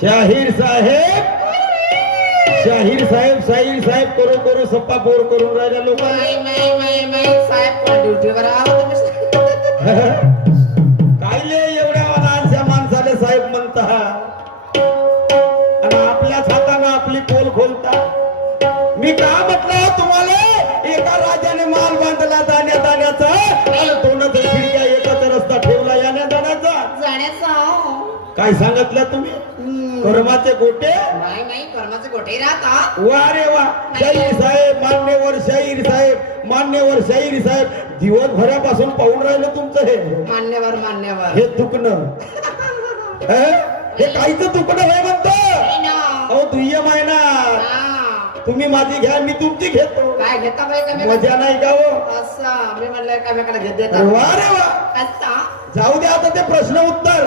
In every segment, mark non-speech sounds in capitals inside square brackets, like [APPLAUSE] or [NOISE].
शाहीर साहेब शाहीर साहेब शाहीर साहेब करो करो सप्पा बोर करून राहिल्या तुम्ही [LAUGHS] कायले एवढ्या लहानशा माणसाले साहेब म्हणता? आणि आपल्याच हातानं आपली पोल खोलता? मी का म्हटलं तुम्हाला? एका राजाने माल बांधला जाण्या जाण्याचा आणि दोनच खिडक्या एकच रस्ता ठेवला येण्या जाण्याचा जाण्याचं आहो. काय सांगितलं तुम्ही. कर्माचे गोटे? नाही नाही कर्माचे गोठे राहता. वा रे वा. शाहीर साहेब मान्यवर शाहीर साहेब मान्यवर शाहीर साहेब. दिवसभरापासून पाहून राहिलं तुमचं हे. मान्यवर मान्यवर. हे दुखणं. [LAUGHS] हे? काहीच दुखणं हे म्हणतो. अहो दुय्यम आहे ना. हा. तुम्ही माझी घ्या मी तुमची घेतो. काय घेता मजा नाही का हो? असं. मी म्हणलं कमी घेत देता. वा रे वा. जाऊ द्या आता ते प्रश्न उत्तर.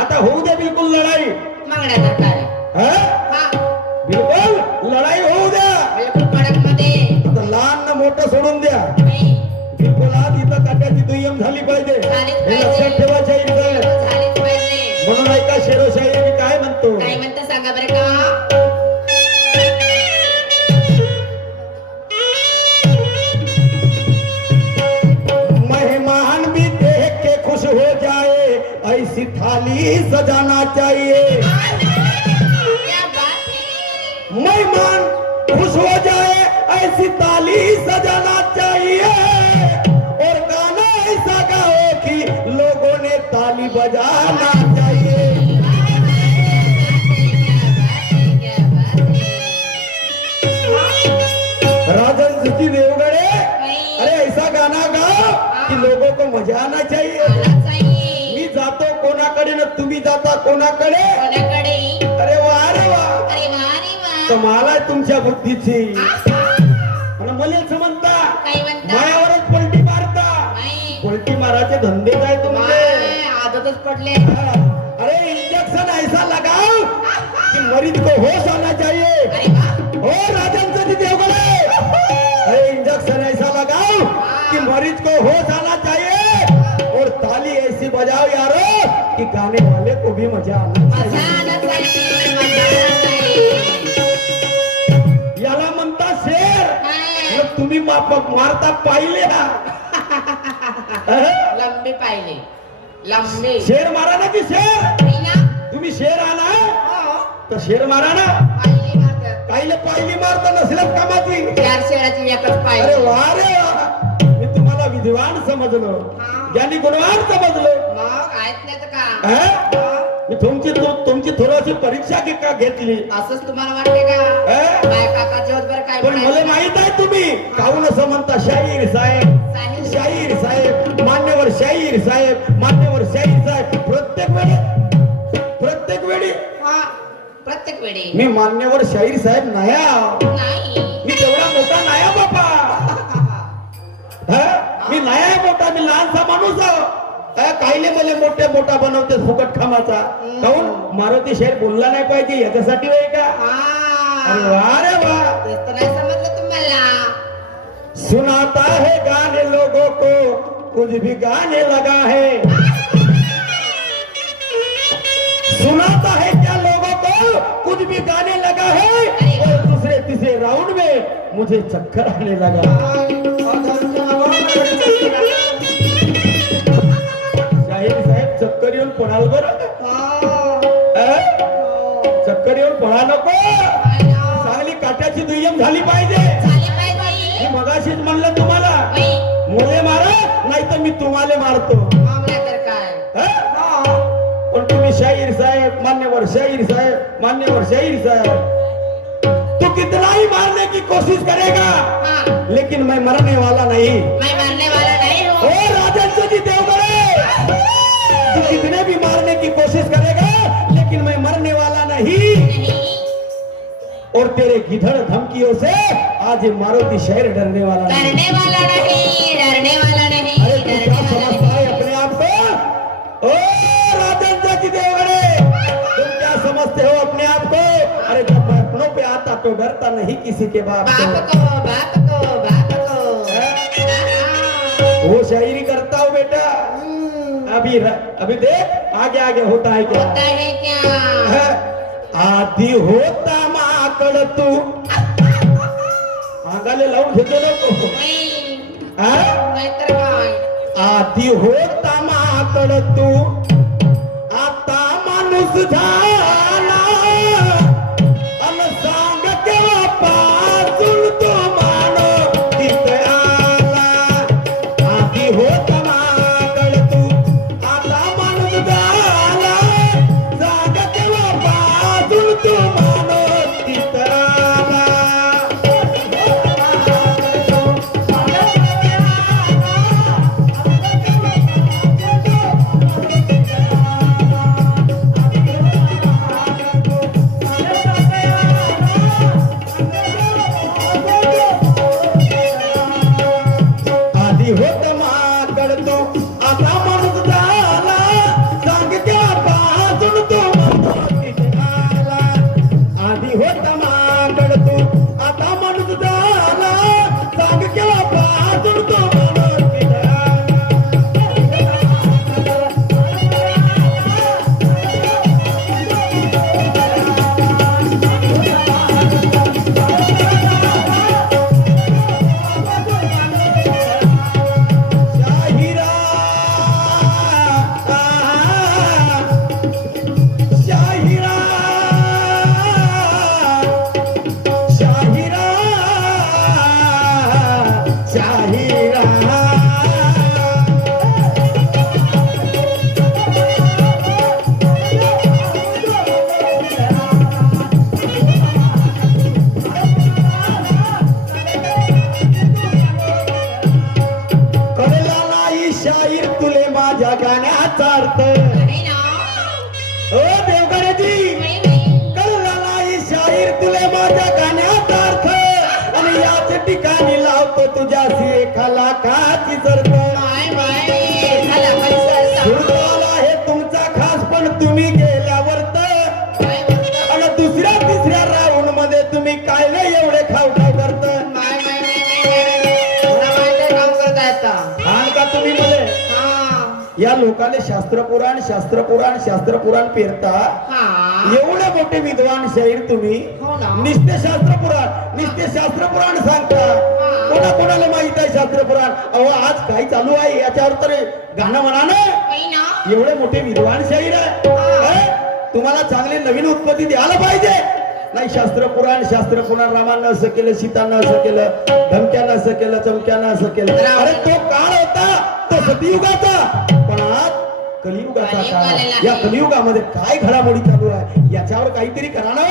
आता होऊ द्या बिलकुल लढाई. मागण्या हा? हा. बिलकुल लढाई होऊ द्या. बिलकुल कडकमध्ये आता लहान ना मोठं सोडून द्या. नाही. बिलकुल आज इथं काट्याची दुय्यम झाली पाहिजे. झालीच हे. लक्षात म्हणून ऐका शेरोशाही मी काय म्हणतो? काय म्हणता सांगा बरं का? हो थाली सजाना चाहिए। है मेहमान खुश हो जाए ऐसी थाली सजाना चाहिए। और गाना ऐसा गाओ कि लोगों ने ताली बजाना चाहिए। राजन सुखी देवगड़े अरे ऐसा गाना गाओ कि लोगों को मजा आना चाहिए। मी जातो कोणाकडे ना तुम्ही जाता कोणाकडे? अरे वा अरे वा कमाल आहे तुमच्या बुद्धीची. आणि मला म्हणता? मायावरच पलटी मारता. पलटी धंदे काय तुमचे? आदतच पडले. अरे इंजेक्शन ऐसा लगाओ कि मरीज को होश आना चाहिए. अरे वा. हो राजन सती देवगड़े अरे इंजेक्शन ऐसा लगाओ कि मरीज को होश आना चाहिए. और ताली ऐसी बजाओ यारो कि गाने वाले को भी मजा आना मजा चाहिए. आला माप- मारता पाहिले अह? [LAUGHS] लंबे पाहिले लंबे. शेर मारा ना की शेर. ना? तुम्ही शेर आला हो. तर शेर मारा ना. पाहिले पाहिली मारता नसल्यास कामाची. चार एकच अरे पाहिले वा रे वा. मी तुम्हाला विद्वान समजलो. ज्यांनी गुणवान समजलो. मग आहेत नाही तर का? तुमची तुमची थोडीशी परीक्षा का घेतली? असंच तुम्हाला वाटते का? अह? बाय काकाच्या बरोबर काय पण मला? माहीत आहे तुम्ही. काहून असं म्हणता? शाहीर साहेब. शाहीर? साहेब. मान्यवर शाहीर साहेब. मान्यवर शाहीर साहेब. प्रत्येक वेळी प्रत्येक वेळी. हा, प्रत्येक वेळी. मी मान्यवर शाहीर साहेब नाही. मी तेवढा मोठा नाही बापा. [LAUGHS] हा? मी नाही मोठा. मी लहानसा माणूस आहो. हा, काहीले मला मोठे मोठा बनवते फुकट खामाचा काहून मारुती शाहीर बोलला नाही पाहिजे याच्यासाठी होय का अरे हा. वा नाही समजलं तुम्हाला सुनाता है गाने लोगों को कुछ भी गाने लगा है सुनाता है क्या लोगों को कुछ भी गाने लगा है और दूसरे तीसरे राउंड में मुझे चक्कर आने लगा पडाल बरं? चक्कर येऊन पडा नको. चांगली काट्याची दुय्यम झाली पाहिजे. मी मगाशीच म्हणलं तुम्हाला मुले मारा नाही तर मी तुम्हाला मारतो. हं? पण तुम्ही शाहीर साहेब मान्यवर शाहीर साहेब मान्यवर शाहीर साहेब. तू कितना ही मारने की कोशिश करेगा लेकिन मैं मरने वाला नहीं ओ राजन जी और तेरे गिधड़ धमकियों से आज मारुति शहर डरने वाला नहीं। डरने वाला नहीं डरने वाला नहीं अरे तू क्या समझता है अपने आप को? ओ राजन जी देवगड़े तुम क्या समझते हो अपने आप को? अरे जब मैं अपनों पे आता तो डरता नहीं किसी के बाप बाप को बाप को बाप को। वो शायरी करता हूँ बेटा। अभी र- अभी देख आगे आगे होता है क्या? होता है क्या? है? आधी होता माकड तू. अंगाले लावून घेतो नको आधी होता माकड तू. आता माणूस झाला. করতো लाखाची जर माय माय खाला खाली सरसा सुरताला हे तुमचा खास पण तुम्ही गेल्यावर तर. काय म्हणता आणि दुसऱ्या तिसऱ्या राऊंडमध्ये तुम्ही काय नाही एवढे खाव खाव करत. का तुम्ही मध्ये? हा. या लोकांनी शास्त्र पुराण शास्त्र पुराण शास्त्र पुराण पेरता हा. एवढे मोठे विद्वान शाहीर तुम्ही हो ना. नित्य शास्त्र पुराण नित्य शास्त्र पुराण सांगता. कोणा कोणाला माहीत आहे शास्त्र पुराण? अहो आज काय चालू आहे याच्यावर तर गाणं म्हणा ना. एवढे मोठे विद्वान शाहीर आहे? तुम्हाला चांगली नवीन उत्पत्ती द्यायला पाहिजे. नाही शास्त्र पुराण शास्त्र पुराण रामानं असं केलं सीतानं असं केलं धमक्यानं असं केलं चमक्यानं असं केलं अरे तो काळ होता तो सतयुगाचा. पण आज कलियुगाचा कलियुग काळ. या आहे. कलियुगामध्ये काय घडामोडी चालू आहे? याच्यावर काहीतरी करा ना.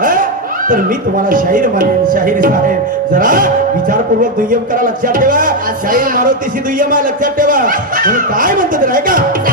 हं? तर मी तुम्हाला शाहीर मानेन. शाहीर साहेब जरा विचारपूर्वक दुय्यम करा लक्षात ठेवा. शाहीर मारुतीशी दुय्यम आहे लक्षात ठेवा. आणि काय म्हणतात रे का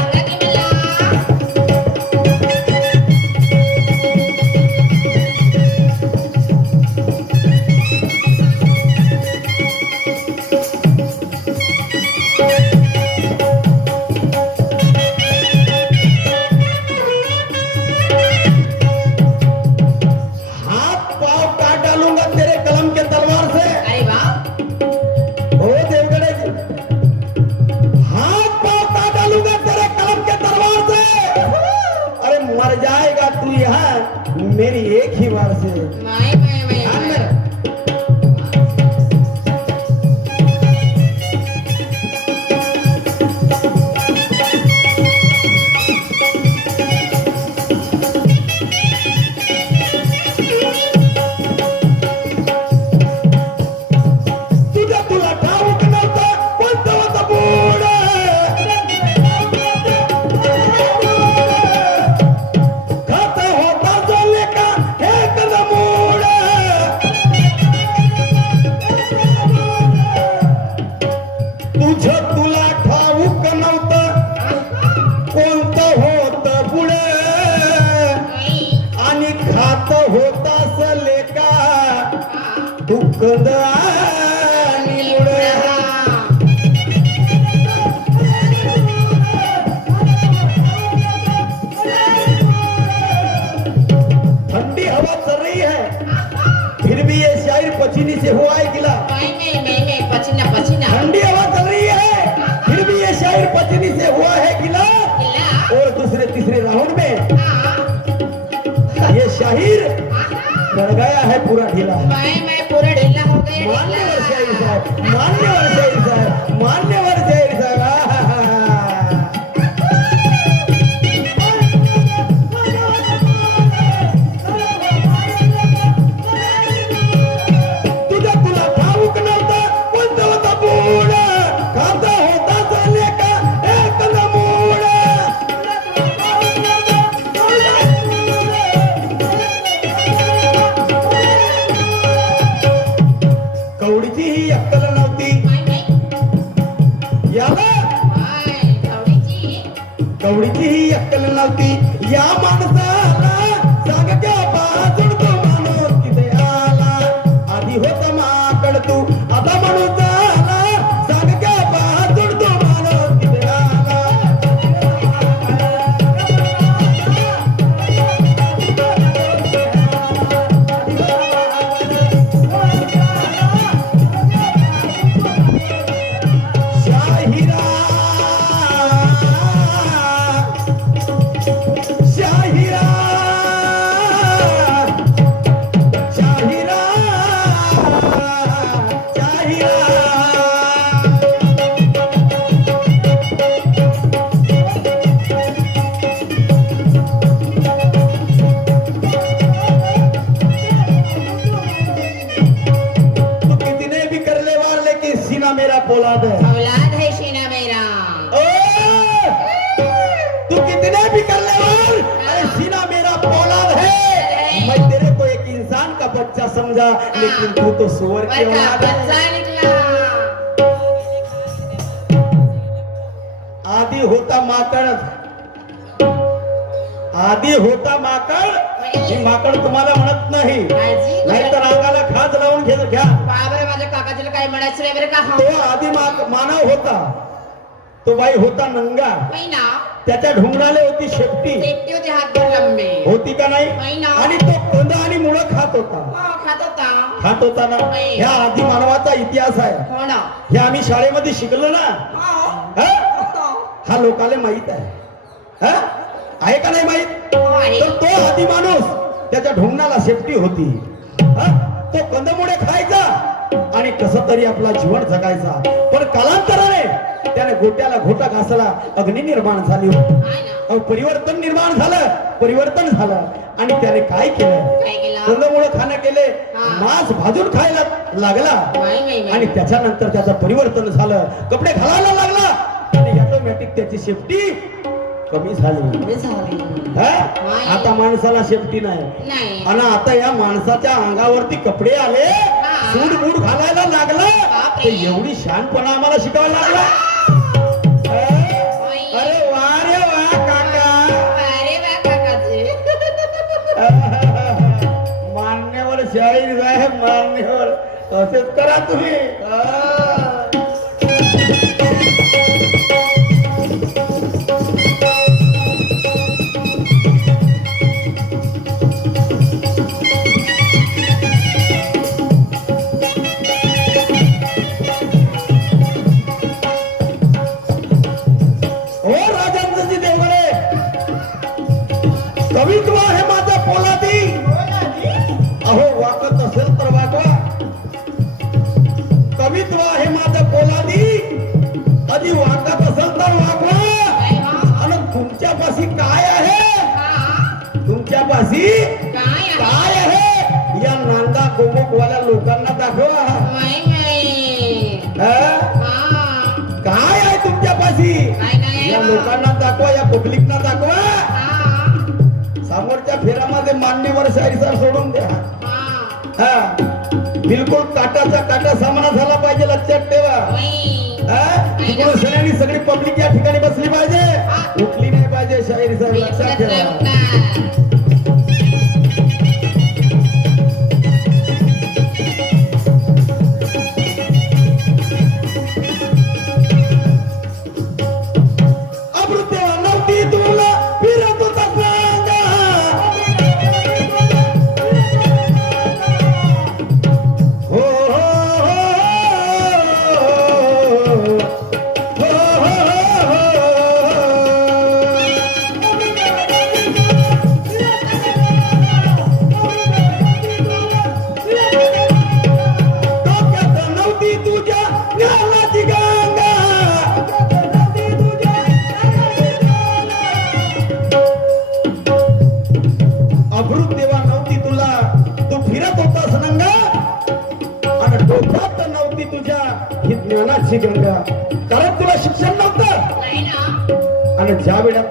खात होतास लेका हा. दुःखद. ठंडी हवा चल रही है। फिर भी ये शायर पसीने से हुआ है गिला। पसीना पसीना। ठंडी हवा चल रही है। फिर भी ये शायर पसीने से हुआ है गिला। और दूसरे तीसरे राउंड में हा। शाहीर रह गया है पूरा ढीला मैं मैं पूरा ढीला हो गया मान्यवर शाहीर ढीला। साहेब. मान्यवर शाहीर साहेब. मान्यवर मेरा पोलाद है औलाद है शीना मेरा ओ! तू कितने भी कर ले अरे सीना मेरा पोलाद है। मैं तेरे को एक इंसान का बच्चा समझा लेकिन तू तो सुअर की बच्चा औलाद है? बच्चा निकला। आधी होता माकड। आधी होता माकड? ही। माकड तुम्हाला म्हणत नाही. काळजी नाही तर अंगाला खाज लावून घे घ्या. काय म्हणायचं नाही बरं का? तो आधी मा- मानव होता. तो बाई होता नंगा. त्याच्या ढुंगराले होती शेपटी. टेपटी होते हात भर लंबे. होती का नाही. आणि तो कंद आणि मुळं खात होता. हो, खात होता. खात होता ना? ह्या. आधी मानवाचा इतिहास आहे. हो ना. हे आम्ही शाळेमध्ये शिकलो ना? हो. हा? हो. हा लोकाले माहीत आहे. हा? आहे का नाही माहीत? हो आहे. तर तो आधी माणूस त्याच्या ढोंगणाला शेपटी होती. हा? तो कंदमुळे खायचा. आणि कस तरी आपला जीवन जगायचा. पण कालांतराने त्याने गोट्याला घोटा घासला अग्नी निर्माण झाली. अहो, परिवर्तन निर्माण झालं परिवर्तन झालं. आणि त्याने काय केलं? कंदमुळं खाणं केले. मांस भाजून खायला लागला. आणि त्याच्यानंतर त्याचं परिवर्तन झालं. कपडे घालायला लागला. आणि ऑटोमॅटिक त्याची सेफ्टी कमी झाली. आता माणसाला नाही. नाही. आणि आता या माणसाच्या अंगावरती कपडे आले सूट बूट घालायला लागला. तर एवढी शहाणपणा आम्हाला शिकायला लागला? अरे वा रे वा काका. अरे वा काकाजी. मान्यवर शाहीर साहेब मान्यवर. तसेच करा तुम्ही. तुमच्यापाशी काय आहे? काय आहे? या नांदा गोमुखवाल्या लोकांना दाखवा. काय आहे तुमच्यापाशी? या? लोकांना दाखवा या पब्लिकना दाखवा. समोरच्या फेरामध्ये मान्यवर शाहीरचा सोडून द्या. हा. बिलकुल काटाचा काटा सामना झाला पाहिजे लक्षात ठेवा. सगळी पब्लिक या ठिकाणी बसली पाहिजे. उठली नाही पाहिजे शाहीर साहेब लक्षात ठेवा.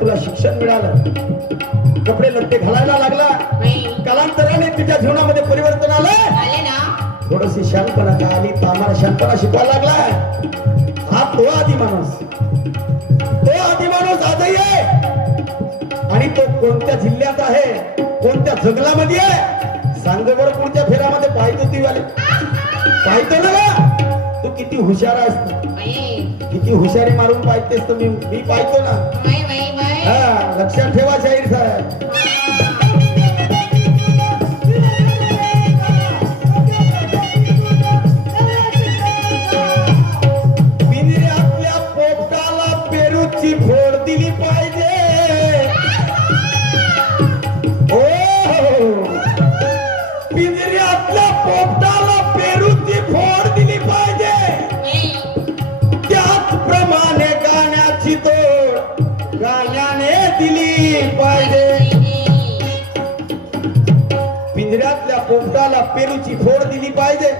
तुला शिक्षण मिळालं. कपडे लत्ते घालायला लागला. कालांतराने तुझ्या जीवनामध्ये परिवर्तन आलं. आले ना. थोडीशी शांतपणा का आली? तामाला शांतपणा शिकवायला लागला. हा तो आधी माणूस. तो आधी माणूस आजही आहे. आणि तो कोणत्या जिल्ह्यात आहे? कोणत्या जंगलामध्ये आहे? सांग बरं पुढच्या फेऱ्यामध्ये पाहतो ती वाले. पाहतो ना तू किती हुशार आहेस. किती हुशारी मारून पाहतेस तर मी मी पाहतो ना. लक्षात ठेवा शाहीर साहेब. पोपटाला पेरूची फोड दिली पाहिजे.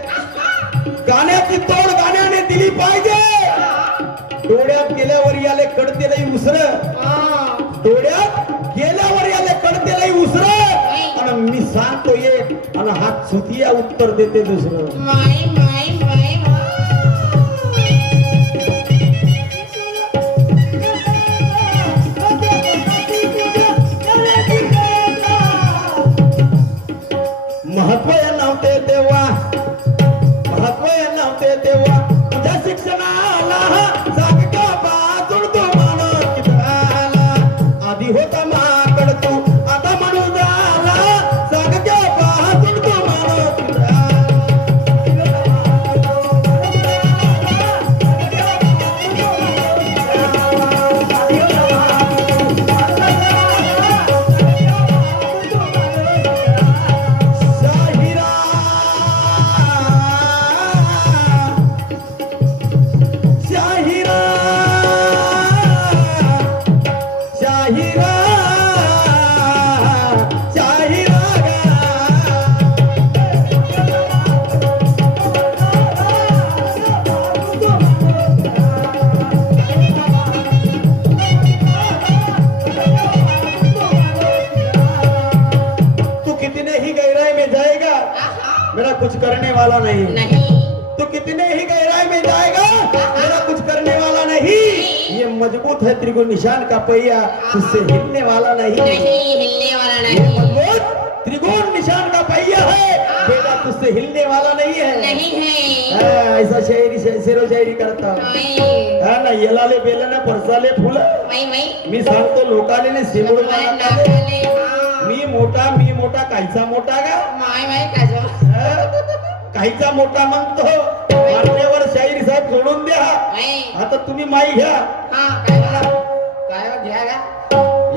गाण्याची तोड गाण्याने दिली पाहिजे. डोळ्यात गेल्यावर याले कडते नाही उसर. डोळ्यात गेल्यावर याले कडते नाही उसर. आणि मी सांगतो एक आणि हा चुतिया उत्तर देते दुसरं. महत्त्व या नव्हते तेव्हा. वाला। नहीं। नहीं तू कितने ही गहराई में जाएगा मेरा कुछ करने वाला नहीं। ये मजबूत है त्रिगुण निशान का पहिया तुझसे हिलने वाला नहीं। हिलने वाला ये नहीं। मजबूत त्रिगुण निशान का पहिया है। बेटा तुझसे हिलने वाला नहीं है। नहीं है। ऐसा शायरी शेरो शायरी करता। हा ना येलाले बेलाने परसाले फुलं। मी सांगतो लोकाले ने शिमूड तुम्हाला मला खाते. नाकाले, हा. मी मोठा मी मोठा कायचा मोठा का? माय माय हा? काहीचा मोठा म्हणतो मान्यवर शाहीर साहेब सोडून द्या. आता तुम्ही माई घ्या. हा काय हो, घ्या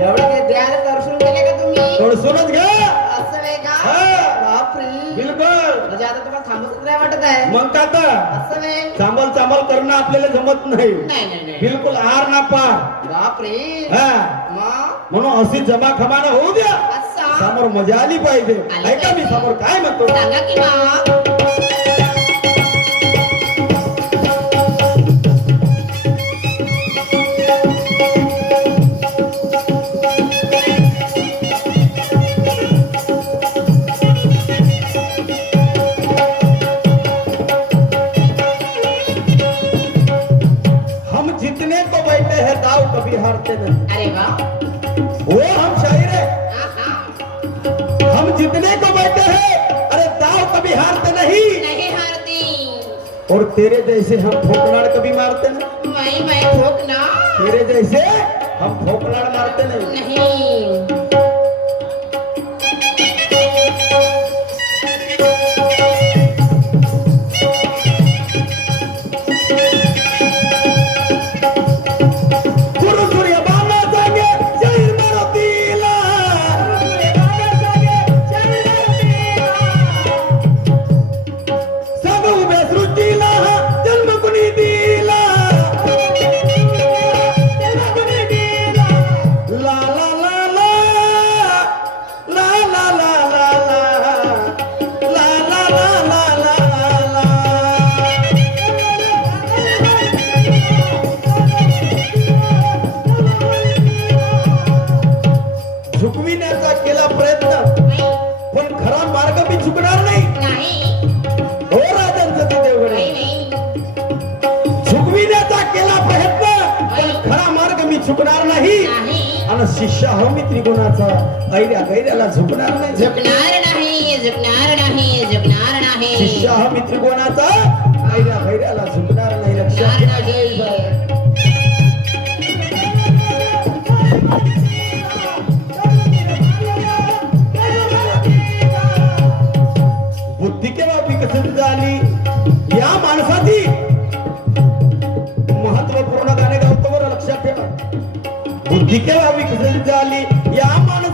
एवढे द्यायला दर्शन केले का तुम्ही? थोडसूनच घ्या. असं नाही का? हा. बापरे. बिलकुल. म्हणजे आता तुम्हाला थांबतच नाही वाटत आहे? मग का असं नाही? चांबल चांबल करणं आपल्याला जमत नाही. बिलकुल आर ना पार बापरे. हा. म्हणून अशी जमा खमाना होऊ द्या. समोर मजा आली पाहिजे. ऐका मी. समोर काय म्हणतो? सांगा की चुकणार नाही. नाही. हो राजांचं ते देवगड. झुकविण्याचा केला प्रयत्न पण खरा मार्ग मी चुकणार नाही. नाही. आणि शिष्य हो मी त्रिगुणाचा. ऐर्या गैऱ्याला झुकणार नाही. झुकणार नाही झुकणार नाही झुकणार नाही. शिष्य हा मी त्रिगुणाचा. ऐर्या गैऱ्याला झुकणार केव्हा झाली या माणसाची महत्त्वपूर्ण गाणे गावतो बरं लक्षात ठेवा. बुद्धी केव्हा विकसित झाली या माणसा